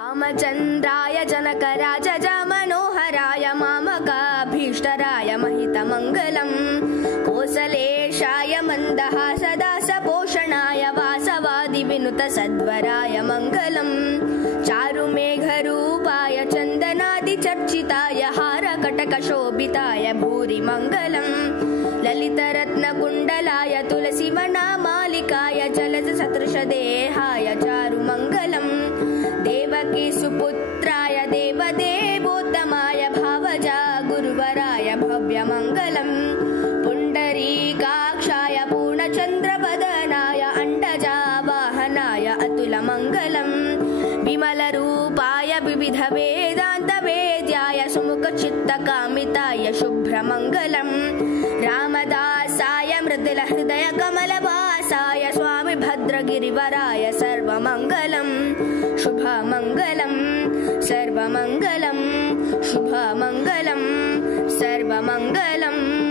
रामचन्द्राय जनकराज मनोहराय मामकाभीष्टराय महितमङ्गलम् कोसलेशाय मन्दहासदासपोषणाय वासवादिविनुत सद्वराय मङ्गलम् चारुमेघरूपाय चन्दनादिचर्चिताय हारकटकशोभिताय भूरि मङ्गलम् ललितरत्नकुण्डलाय तुलसीवनामालिकाय जलजसदृशदेहाय चारुमङ्गलम् देवकी सुपुत्राय देवदेवोत्तमाय भावजा गुरुवराय भव्यमङ्गलम् पुण्डरीकाक्षाय पूर्णचन्द्रवदनाय अण्डजावाहनाय अतुलमङ्गलम् विमलरूपाय विविधवेदान्तवेद्याय सुमुखचित्तकामिताय शुभ्रमङ्गलम् रामदासाय मृदुलहृदयकमलवासाय स्वामी भद्रगिरिवराय सर्वमङ्गलम् शुभमङ्गलम् सर्वमङ्गलम् शुभमङ्गलम् सर्वमङ्गलम्।